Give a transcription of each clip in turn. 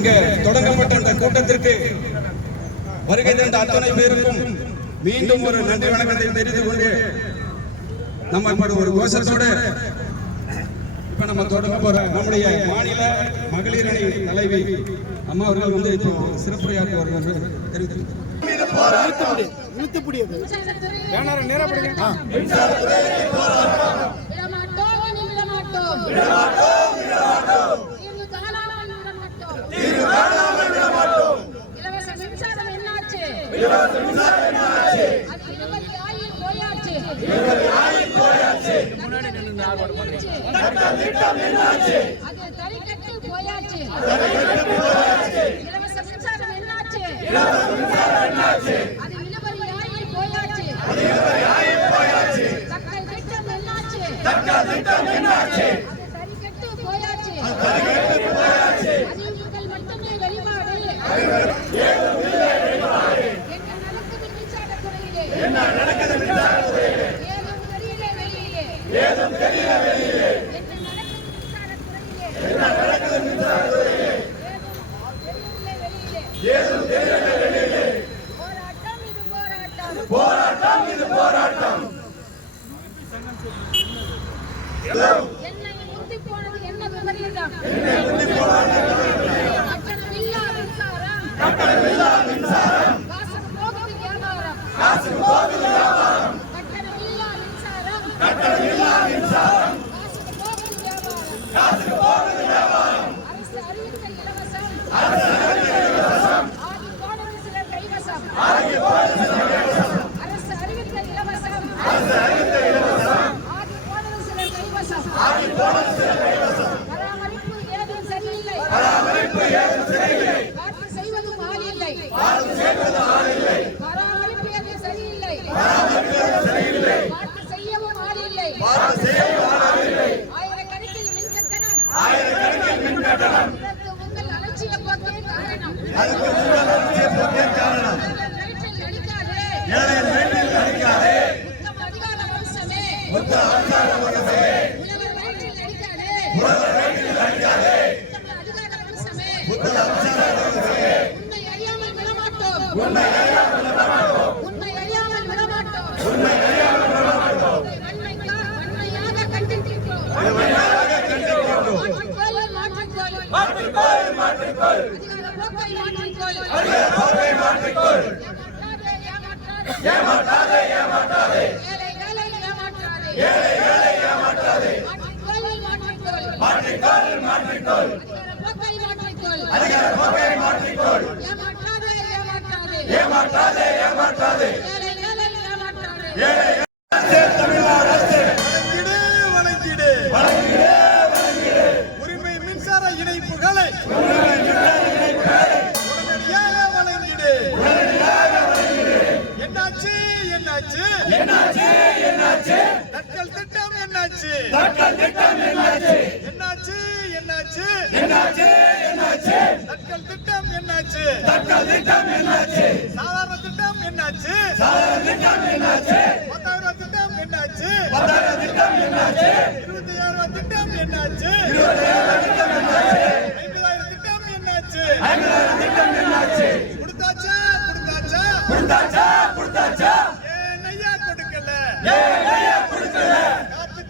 இங்கே தொடங்கப்பட்ட இந்த கூட்டத்திற்கு வருகை தந்த அத்தனை பேருக்கும் மீண்டும் ஒரு நன்றி வணக்கத்தை தெரிந்து கொண்டு நம்ம இப்ப ஒரு கோஷத்தோடு இப்ப நம்ம தொடங்க போற நம்முடைய மாநில மகளிர் அணி தலைவி அம்மா அவர்கள் வந்து இப்போ சிறப்புரையாற்றுவார்கள் தெரிவித்து உரிமை மின்சார இணைப்புகளை என்னாச்சு தட்கல் திட்டம் என்னாச்சு தட்கல் திட்டம் என்னாச்சு சாதாரண திட்டம் என்னாச்சு 10,000 திட்டம் என்னாச்சு 26,000 திட்டம் என்னாச்சு 50,000 திட்டம் என்னாச்சு கொடுத்தாச்சா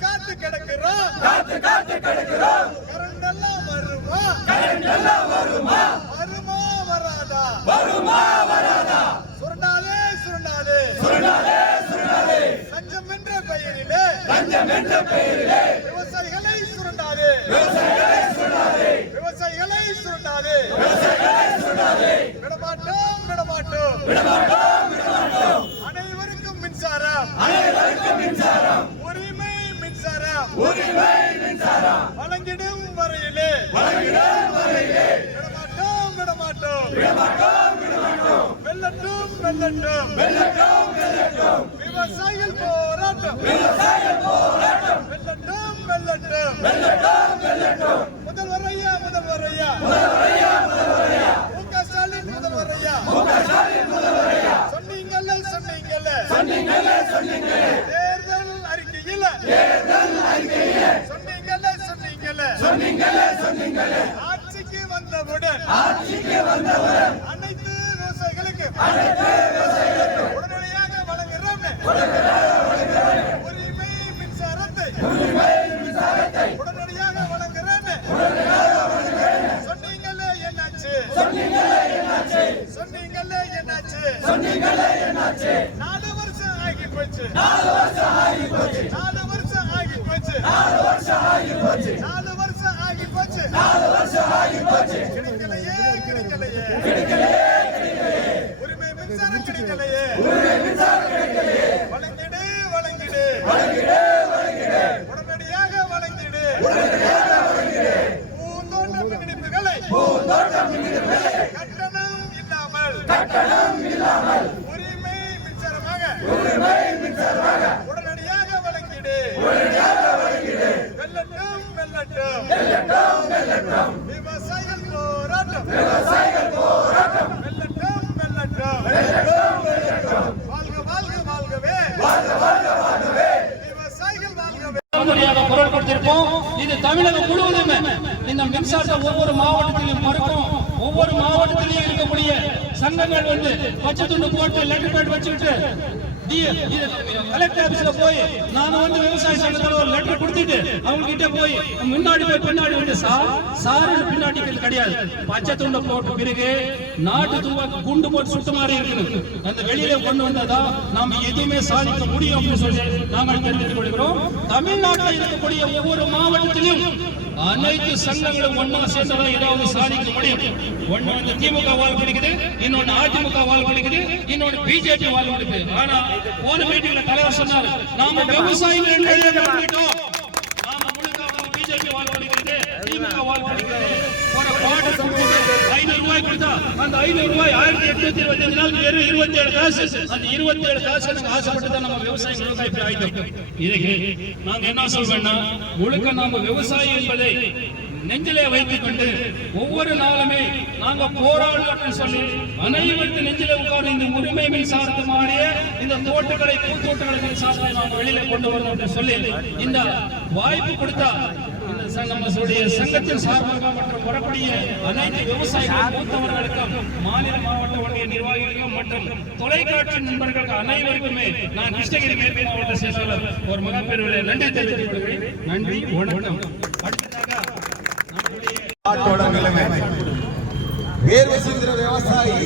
காத்து கிடக்கிறோம் கரண்ட் எல்லாம் வருமா வராதா சுரண்டாதே லஞ்சம் என்ற பெயரிலே விவசாயிகளை சுரண்டாதே விடமாட்டோம் அனைவருக்கும் மின்சாரம் உரிமை மின்சாரம் வழங்கிடும் வரையிலே விடமாட்டோம் வெல்லட்டும் விவசாயிகள் போராட்டம் வெல்லட்டும் முதல்வர் ஐயா முக ஸ்டாலின் முதல்வர் ஐயா சொன்னீங்கல்ல தேர்தல் அறிக்கையில சொன்னீங்கல்ல ஆட்சிக்கு வந்தவுடன் சொன்னீங்களே என்னாச்சு? 4 வருஷம் ஆகி போச்சு. 4 வருஷம் ஆகி போச்சு. 4 வருஷம் ஆகி போச்சு. 4 வருஷம் ஆகி போச்சு. 4 வருஷம் ஆகி போச்சு. 4 வருஷம் ஆகி போச்சு. கிடைக்கலையே கிடைக்கலையே கிடைக்கலையே கிடைக்கலையே. உரிமை மின்சாரம் கிடைக்கலையே. உரிமை மின்சாரம் கிடைக்கலையே. வழங்கிடு வழங்கிடு வழங்கிடு வழங்கிடு. உடனடியாக வழங்கிடு. உடனடியாக வழங்கிடு. பூந்தோட்ட மின்னிணைப்புகளை பூந்தோட்ட மின்னிணைப்புகளை கட்டணம் இல்லாமல் உரிமை மின்சாரமாக உடனடியாக வழங்கிடு. வெல்லட்டும் வெல்லட்டும் வெல்லட்டும். விவசாயிகள் போராட்டம் வெல்லட்டும் வெல்லட்டும். வாழ்க வாழ்க வாழ்கவே விவசாயிகள் வாழ்கவே. குரல் கொடுத்திருப்போம். இது தமிழகம் முழுவதுமே இந்த மின்சாரத்தை ஒவ்வொரு மாவட்டத்திலும் மறுக்கிறோம். ஒவ்வொரு மாவட்டத்திலையும் இருக்கக்கூடிய சங்கங்கள் வந்து பச்சை துண்டு போட்டு லெட்டர் பேட் வச்சுக்கிட்டு கலெக்டர் ஆபீஸ்ல போய் நான் வந்து விவசாய சங்கத்துல ஒரு லெட்டர் கொடுத்துட்டு அவங்க கிட்ட போய் முன்னாடி போய் பின்னாடி வந்து சார் பின்னாடி கிடையாது. பச்சை துண்டை போட்ட பிறகு நாட்டு துவா குண்டு போட்டு சுத்த மாதிரி இருக்குது. அந்த வெளியில கொண்டு வந்ததா நாம எதுவுமே சாதிக்க முடியும் அப்படின்னு சொல்லி நாங்கள் தெரிவித்துக் கொள்கிறோம். தமிழ்நாட்டில் இருக்கக்கூடிய ஒவ்வொரு மாவட்டத்திலும் அனைத்து சங்கங்களும் ஒன்னா சேர்ந்தா ஏதாவது சாதிக்க முடியும். ஒண்ணு வந்து திமுக வாழ் கிடைக்குது, இன்னொன்னு அதிமுக வாழ் கிடைக்குது, இன்னொன்னு பிஜேபி வாழ் கிடைக்குது. ஆனா போன மீட்டிங்ல தலைவர் சொன்னார், நாம விவசாயிகள் பண்ணிட்டோம். நாம முழுக்க பிஜேபி வாழ் கிடைக்குது, திமுக வாழ் கிடைக்குது. ஒரு பாட்டு 500 ரூபாய் கொடுத்தா அந்த 500 ரூபாய் 1825 நாள் 27 காசு. அந்த 27 காசு நாங்க ஆசைப்பட்டு தான் நம்ம விவசாயிகளுக்கு இப்படி ஆயிட்டோம். இதுக்கு நாங்க என்ன சொல்றோம்னா, முழுக்க நாம விவசாயி என்பதை நெஞ்சிலே வைத்துக் கொண்டு ஒவ்வொரு நாளுமே நாங்க போராடுவோம் சொல்லி அனைவருக்கு நெஞ்சிலே உட்கார்ந்து இந்த உரிமை மின்சாரத்தை மாறிய இந்த தோட்டக்கலை பூத்தோட்டக்கலை மின்சாரத்தை நாம் வெளியில கொண்டு வரணும் என்று சொல்லி இந்த வாய்ப்பு கொடுத்தா நம்மளுடைய சங்கத்தின் சார்பாக மற்றும் வரக்கூடிய அனைத்து விவசாயிகள் மூத்தவர்களுக்கும் மாநில மாவட்ட வங்கிய நிர்வாகிகளுக்கும் மற்றும் தொலைக்காட்சி நண்பர்களுக்கு அனைவருக்குமே நான் கிருஷ்ணகிரி மேற்கு மாவட்ட செயலாளர் ஒரு மகப்பேறுகளை நன்றி தெரிவித்துக் கொள்கிறேன். நன்றி, வணக்கம். வேர்வை சிந்துற விவசாயி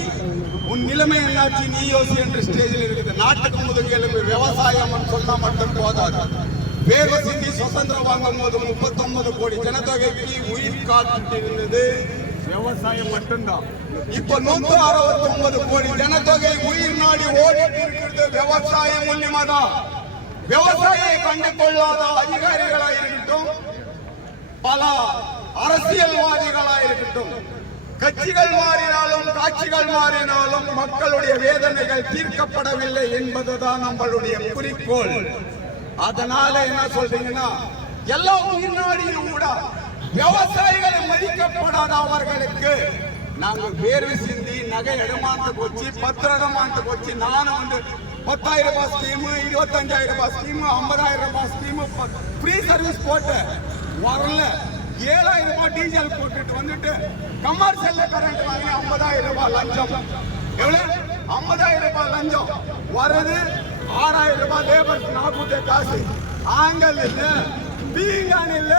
உன் நிலைமை என்னாச்சு நீ யோசி என்று ஸ்டேஜில் இருக்குது. நாட்டுக்கு முதுகெலும்பு விவசாயம் சொன்னா மட்டும் போதாது. வேர்வை சிந்தி சுதந்திரம் வாங்கும் போது 39 கோடி ஜனத்தொகைக்கு உயிர் காத்துட்டு இருந்தது விவசாயம் மட்டும்தான். இப்ப 169 கோடி ஜனத்தொகை உயிர் நாடி ஓடிட்டு இருக்கிறது விவசாயம் மூலியமாதான். விவசாயியை கண்டு கொள்ளாத அதிகாரிகளா இருக்கட்டும், பல அரசியல்வாதிகளா இருக்கட்டும், கட்சிகள் மாறினாலும் காட்சிகள் மாறினாலும் மக்களுடைய வேதனைகள் தீர்க்கப்படவில்லை என்பதுதான் நம்மளுடைய குறிக்கோள். அதனால என்ன சொல்றீங்கன்னா, எல்லா உயிர்நாடியும் கூட விவசாயிகளை மதிக்கப்படாத அவர்களுக்கு நாங்க வேர்வை சிந்தி நகை இடமானத்துக்கு வச்சு 10 இடமானத்துக்கு வச்சு நானும் வந்து 10,000 ரூபாய் ஸ்கீமு, 25,000 ரூபாய் ஸ்கீமு, 50,000 ரூபாய் ஸ்கீமு ஃப்ரீ சர்வீஸ் போட்டு வரல. 7,000 ரூபாய் டீசல் போட்டுட்டு வந்துட்டு கமர்ஷியல்ல கரண்ட் வாங்கி 50,000 ரூபாய் லஞ்சம். எவ்வளவு? 50,000 ரூபாய் லஞ்சம் வருது. 6,000 ரூபாய் லேபர் நாக்கூட்ட காசு. ஆங்கல் இல்ல, பீங்கான் இல்ல,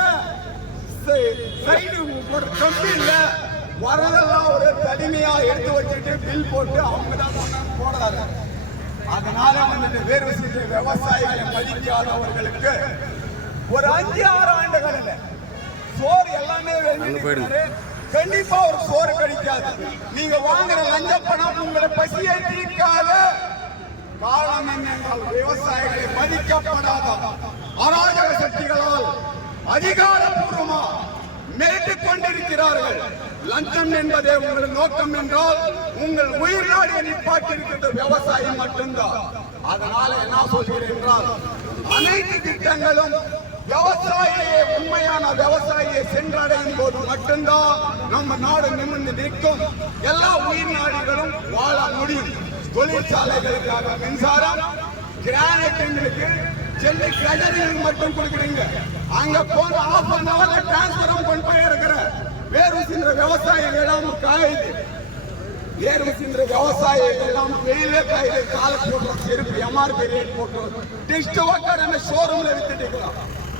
சைடு ஒரு கம்பி இல்ல, வரதெல்லாம் ஒரு தனிமையா எடுத்து வச்சுட்டு பில் போட்டு அவங்க தான் போடுறாரு. அதனால வந்துட்டு வேர்வை சிந்திய விவசாயிகளை மதிக்காதவர்களுக்கு ஒரு 5-6 ஆண்டுகளில் சோறு எல்லாமே கண்டிப்பா ஒரு சோறு கிடைக்காது. நீங்க வாங்குற லஞ்ச பணம் உங்களை பசியை தீர்க்காத. காரணம் என்னென்றால் விவசாயிகளை மதிக்கப்படாத அராஜக சக்திகளால் அதிகாரப்பூர்வமா மிரட்டிக் கொண்டிருக்கிறார்கள். லஞ்சம் என்பதே உங்கள் நோக்கம் என்றால் உங்கள் உயிர் நாடியை நிப்பாட்டிருக்கின்ற விவசாயம் மட்டும்தான். அதனால என்ன சொல்கிறேன் என்றால், அனைத்து திட்டங்களும் விவசாயியை உண்மையான விவசாயியை சென்றடையும் போது மட்டும்தான் நம்ம நாடு நிமிர்ந்து நிற்கும். எல்லா உயிர் நாடிகளும் வாழ முடியும். தொழிற்சாலைகளுக்காக மின்சாரம், கிரானைட்டுங்களுக்கு சென்னை ட்ரெஜரிகளுக்கு மட்டும் கொடுக்குறீங்க. அங்க போன 1/2 hourல டிரான்ஸ்பரம் கொண்டு போய் இருக்கிற வேர்வை சிந்துற விவசாயிகள் எல்லாம் காயுது. வேர்வை சிந்துற விவசாயிகள் எல்லாம் வெயிலே காயுது. கால போட்டு செருப்பு எம்ஆர்பி ரேட் போட்டு டெஸ்ட் ஒர்க்கர் என்ன ஷோரூம்ல வித்துட்டு இருக்கலாம்.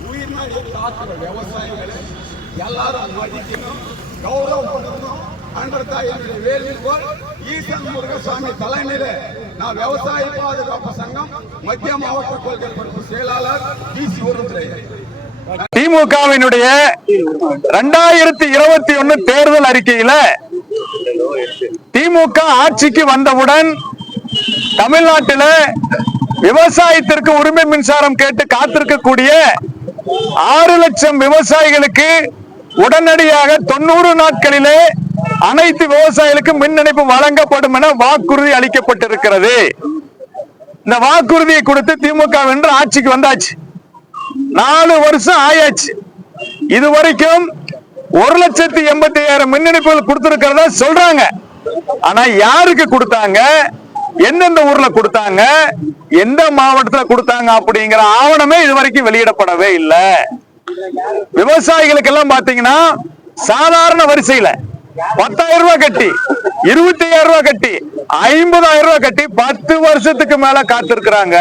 உயிர் நாடியை காக்குற விவசாயிகளை எல்லாரும் மதிக்கணும், கௌரவப்படுத்தணும். பயன்படுத்தா என்ற வேலைக்கோள் ஈசன் முருகசாமி தலைமையிலே நான் விவசாய பாதுகாப்பு சங்கம் மத்திய மாவட்ட கொள்கை பொறுப்பு செயலாளர் டிசி உருத்துறை. திமுகவினுடைய 2021 தேர்தல் அறிக்கையில திமுக ஆட்சிக்கு வந்தவுடன் தமிழ்நாட்டில் விவசாயத்திற்கு உரிமை மின்சாரம் கேட்டு காத்திருக்கக்கூடிய 6 லட்சம் விவசாயிகளுக்கு உடனடியாக 90 நாட்களிலே அனைத்து விவசாயிகளுக்கு மின் இணைப்பு வழங்கப்படும் என வாக்குறுதி அளிக்கப்பட்டிருக்கிறது. இந்த வாக்குறுதியை கொடுத்து திமுக வென்று ஆட்சிக்கு வந்தாச்சு. 4 வருஷம் ஆயாச்சு. இதுவரைக்கும் 1,80,000 மின் இணைப்புகள் கொடுத்திருக்கிறதா சொல்றாங்க. ஆனா யாருக்கு கொடுத்தாங்க, எந்தெந்த ஊர்ல கொடுத்தாங்க, எந்த மாவட்டத்தில் கொடுத்தாங்க அப்படிங்கிற ஆவணமே இதுவரைக்கும் வெளியிடப்படவே இல்லை. விவசாயிகளுக்கு எல்லாம் பாத்தீங்கன்னா சாதாரண வரிசையில 10,000 ரூபாய் கட்டி, 25,000 ரூபாய் கட்டி, 50,000 ரூபாய் கட்டி 10 வருஷத்துக்கு மேல காத்திருக்கிறாங்க.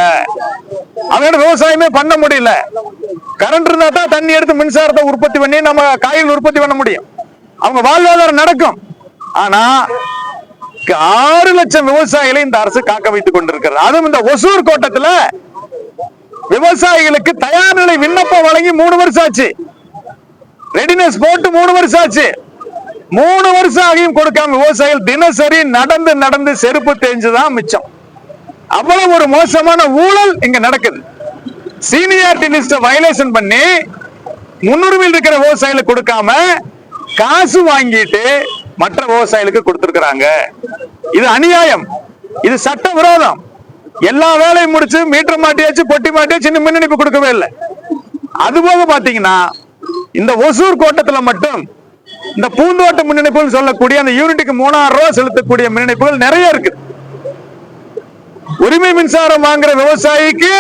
அவங்க விவசாயமே பண்ண முடியல. கரண்ட் இருந்தா தான் தண்ணி எடுத்து மின்சாரத்தை உற்பத்தி பண்ணி நம்ம காய்கறி உற்பத்தி பண்ண முடியும். அவங்க வாழ்வாதாரம் நடக்கும். ஆனா 6 லட்சம் விவசாயிகளை இந்த அரசு காக்க வைத்துக் கொண்டிருக்கிறது. அதுவும் இந்த ஒசூர் கோட்டத்துல விவசாயிகளுக்கு தயார் நிலை விண்ணப்பம் வழங்கி 3 வருஷம் ஆச்சு. ரெடினஸ் போட்டு 3 வருஷம் ஆச்சு. 3 வருஷம் ஆகியும் கொடுக்காம விவசாயிகள் தினசரி நடந்து செருப்பு தேஞ்சுதான் மிச்சம். அவ்வளவு ஒரு மோசமான ஊழல் இங்க நடக்குது. சீனியாரிட்டி லிஸ்ட் வயலேஷன் பண்ணி முன்னுரிமையில் இருக்கிற விவசாயிகளுக்கு கொடுக்காம காசு வாங்கிட்டு மற்ற விவசாயிகளுக்கு கொடுத்திருக்கிறாங்க. இது அநியாயம், இது சட்ட விரோதம். எல்லா வேலையும் முடிச்சு மீட்டர் மாட்டியாச்சு, பொட்டி மாட்டியாச்சு, இன்னும் மின் இணைப்பு கொடுக்கவே இல்லை. அதுபோக பாத்தீங்கன்னா இந்த ஒசூர் கோட்டத்துல மட்டும் இந்த பூந்தோட்ட மின் இணைப்புகள் சொல்லக்கூடிய அந்த யூனிட்டுக்கு 3,000 ரூபாய் செலுத்தக்கூடிய மின் இணைப்புகள் நிறைய இருக்கு. உரிமை மின்சாரம் வாங்குற விவசாயிக்கு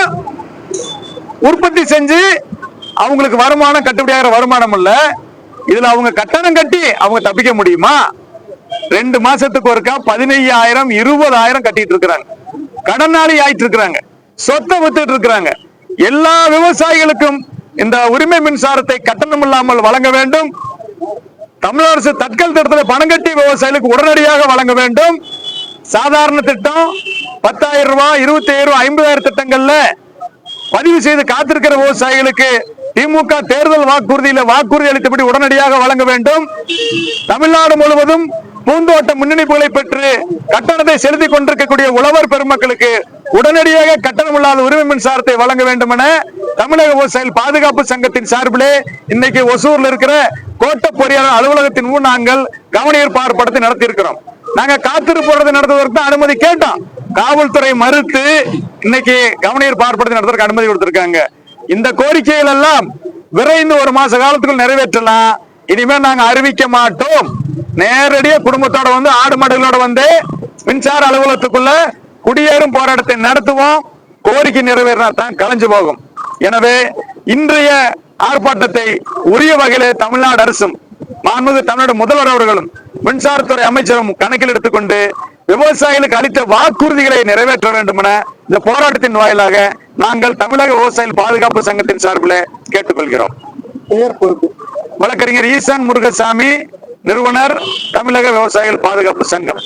உற்பத்தி செஞ்சு அவங்களுக்கு வருமானம் கட்டுப்படியாகிற வருமானம் இல்ல. இதுல அவங்க கட்டணம் கட்டி அவங்க தப்பிக்க முடியுமா? 2 மாசத்துக்கு ஒருக்கா 15,000 20,000 கட்டிட்டு இருக்கிறாங்க. கடனாளி ஆயிட்டு இருக்கிறாங்க, சொத்தை வித்துட்டு இருக்கிறாங்க. எல்லா விவசாயிகளுக்கும் இந்த உரிமை மின்சாரத்தை கட்டணம் இல்லாமல் வழங்க வேண்டும். தமிழக அரசு தட்கல் திட்டத்தில் பணம் கட்டி விவசாயிகளுக்கு உடனடியாக வழங்க வேண்டும். சாதாரண திட்டம் 10,000 ரூபாய், 25,000 ரூபாய், 50,000 திட்டங்கள்ல பதிவு செய்து காத்திருக்கிற விவசாயிகளுக்கு திமுக தேர்தல் வாக்குறுதி அளித்தபடி உடனடியாக வழங்க வேண்டும். தமிழ்நாடு முழுவதும் பூந்தோட்ட முன்னிணைப்புகளை பெற்று கட்டணத்தை செலுத்திக் கொண்டிருக்கக்கூடிய உழவர் பெருமக்களுக்கு உடனடியாக கட்டணம் இல்லாத உரிமை மின்சாரத்தை வழங்க வேண்டும் என தமிழக விவசாயிகள் பாதுகாப்பு சங்கத்தின் சார்பிலே இன்னைக்கு ஒசூர்ல இருக்கிற கோட்ட பொறியாளர் அலுவலகத்தின் முன் நாங்கள் கவனஈர்ப்பு ஆர்ப்பாட்டத்தை நடத்தி இருக்கிறோம். நாங்க காத்திருப்பு நடத்துவதற்கு தான் அனுமதி கேட்டோம். காவல்துறை மறுத்து இன்னைக்கு கவனஈர்ப்பு ஆர்ப்பாட்டத்தை நடத்துவதற்கு அனுமதி கொடுத்திருக்காங்க. இந்த கோரிக்கைகள் எல்லாம் விரைந்து 1 மாச காலத்துக்குள் நிறைவேற்றலாம். இனிமே நாங்க அறிவிக்க மாட்டோம். நேரடியா குடும்பத்தோட வந்து ஆடு மாடுகளோட வந்து மின்சார அலுவலகத்துக்குள்ள குடியேறும் போராட்டத்தை நடத்துவோம். கோரிக்கை நிறைவேறினா தான் கலைஞ்சு போகும். எனவே இன்றைய ஆர்ப்பாட்டத்தை உரிய வகையிலே தமிழ்நாடு அரசும் மாண்புமிகு தமிழ்நாடு முதல்வர் அவர்களும் மின்சாரத்துறை அமைச்சரும் கணக்கில் எடுத்துக்கொண்டு விவசாயிகளுக்கு அளித்த வாக்குறுதிகளை நிறைவேற்ற வேண்டும் என இந்த போராட்டத்தின் வாயிலாக நாங்கள் தமிழக விவசாயிகள் பாதுகாப்பு சங்கத்தின் சார்பில் கேட்டுக்கொள்கிறோம். வழக்கறிஞர் ஈசன் முருகசாமி, நிறுவனர், தமிழக விவசாயிகள் பாதுகாப்பு சங்கம்.